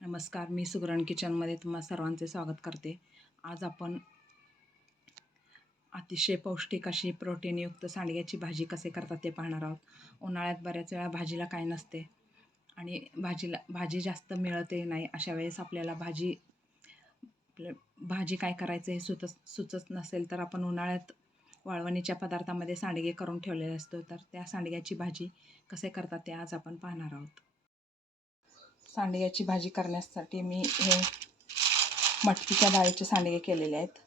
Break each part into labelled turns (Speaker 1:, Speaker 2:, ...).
Speaker 1: नमस्कार मी सुगरण किचनमध्ये तुम्हा सर्वांचे स्वागत करते. आज आपण अतिशय पौष्टिक अशी प्रोटीनयुक्त सांडग्याची भाजी कसे करतात ते पाहणार आहोत. उन्हाळ्यात बऱ्याच वेळा भाजीला काय नसते आणि भाजीला भाजी जास्त मिळतही नाही अशा वेळेस आपल्याला भाजी आपलं भाजी काय करायचं हे सुचत सुचत नसेल तर आपण उन्हाळ्यात वाळवणीच्या पदार्थामध्ये सांडगे करून ठेवलेले असतो. तर त्या सांडग्याची भाजी कसे करतात ते आज आपण पाहणार आहोत. सांडग्याची भाजी करण्यासाठी मी हे मटकीच्या डाळीचे सांडगे केलेले आहेत.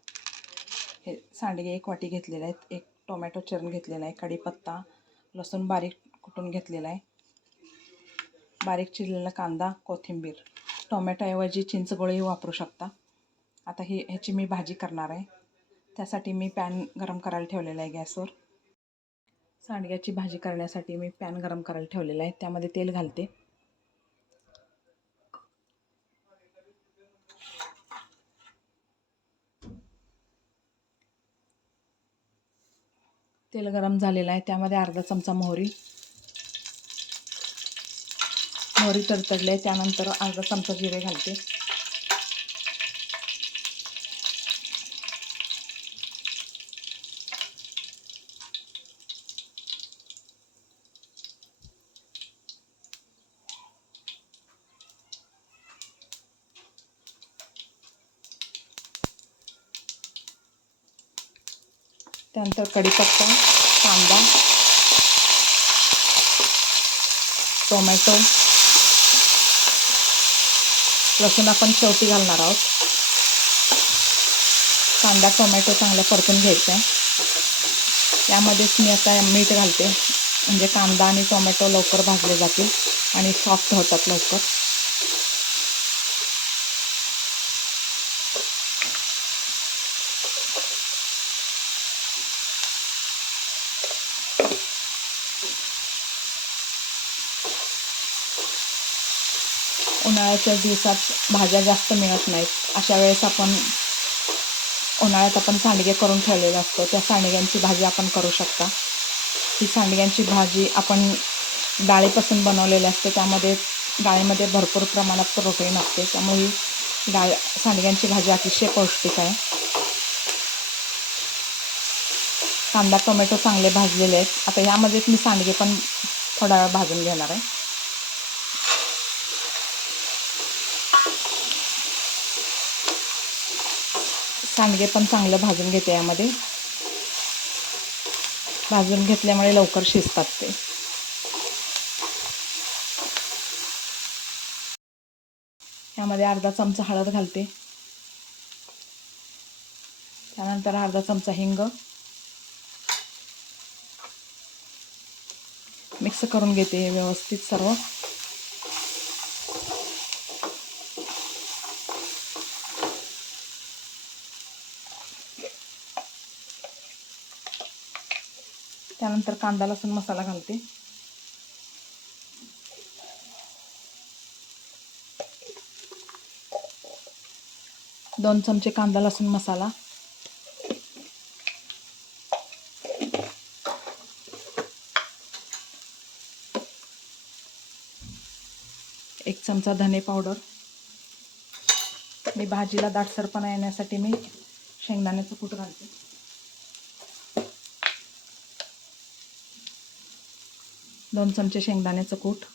Speaker 1: हे सांडगे एक वाटी घेतलेले आहेत. एक टोमॅटो चिरून घेतलेला आहे. कढीपत्ता लसूण बारीक कुटून घेतलेला आहे. बारीक चिरलेला कांदा कोथिंबीर. टोमॅटोऐवजी चिंचगोळी वापरू शकता. आता ही ह्याची मी भाजी करणार आहे. त्यासाठी मी पॅन गरम करायला ठेवलेला आहे गॅसवर. सांडग्याची भाजी करण्यासाठी मी पॅन गरम करायला ठेवलेला आहे. त्यामध्ये तेल घालते. तेल गरम झालेलं आहे. त्यामध्ये अर्धा चमचा मोहरी. मोहरी तरतडले त्यानंतर अर्धा चमचा जिरे घालते. त्यानंतर कढीपत्ता कांदा टोमॅटो. लसूण आपण शेवटी घालणार आहोत. कांदा टोमॅटो चांगला परतून घ्यायचा. आहे त्यामध्येच मी आता मीठ घालते. म्हणजे कांदा आणि टोमॅटो लवकर भाजले जातील आणि सॉफ्ट होतात लवकर. उन्हाळ्याच्या दिवसात भाज्या जास्त मिळत नाहीत. अशा वेळेस आपण उन्हाळ्यात आपण सांडगे करून ठेवलेलं असतो. त्या सांडग्यांची भाजी आपण करू शकता. ही सांडग्यांची भाजी आपण डाळीपासून बनवलेली असते. त्यामध्ये डाळीमध्ये भरपूर प्रमाणात प्रोटीन असते. त्यामुळे ही डाळ सांडग्यांची भाजी अतिशय पौष्टिक आहे. कांदा टोमॅटो चांगले भाजलेले आहेत. आता यामध्येच मी सांडगे पण थोडा वेळ भाजून घेणार आहे. सांडगे पण चांगलं भाजून घेते यामध्ये. भाजून घेतल्यामुळे लवकर शिजतात ते. यामध्ये अर्धा चमचा हळद घालते. त्यानंतर अर्धा चमचा हिंग. मिक्स करून घेते व्यवस्थित सर्व. त्यानंतर कांदा लसूण मसाला घालते. दोन चमचे कांदा लसूण मसाला. एक चमचा धने पावडर. मी भाजीला दाटसरपणा येण्यासाठी मी शेंगदाण्याचं कूट घालते. दोन चमचे शेंगदाण्याचं कूट.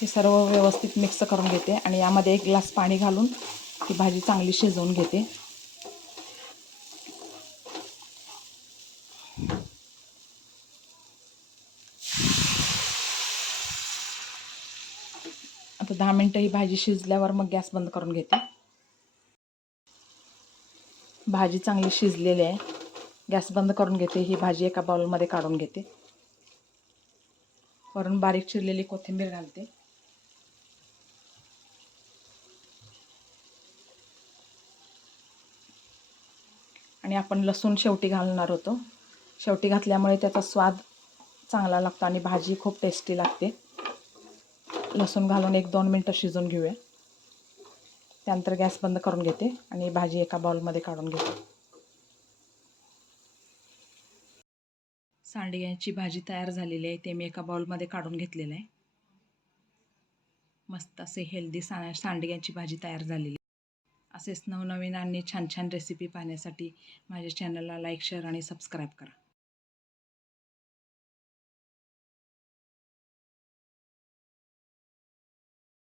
Speaker 1: हे सर्व व्यवस्थित मिक्स करून घेते आणि यामध्ये एक ग्लास पाणी घालून ती भाजी चांगली शिजवून घेते. आता दहा मिनटं ही भाजी शिजल्यावर मग गॅस बंद करून घेते. भाजी चांगली शिजलेली आहे. गॅस बंद करून घेते. ही भाजी एका बाउलमध्ये काढून घेते. वरून बारीक चिरलेली कोथिंबीर घालते. आणि आपण लसूण शेवटी घालणार होतो. शेवटी घातल्यामुळे त्याचा स्वाद चांगला लागतो आणि भाजी खूप टेस्टी लागते. लसूण घालून एक दोन मिनटं शिजवून घेऊया. त्यानंतर गॅस बंद करून घेते आणि भाजी एका बाउलमध्ये काढून घेते. सांडग्यांची भाजी तयार झालेली आहे ते मी एका बाउलमध्ये काढून घेतलेलं आहे. मस्त असे हेल्दी सा सांडग्यांची भाजी तयार झालेली असेच नवनवीन आणि छान छान रेसिपी पाहण्यासाठी माझ्या चॅनलला लाईक शेअर आणि सबस्क्राईब करा.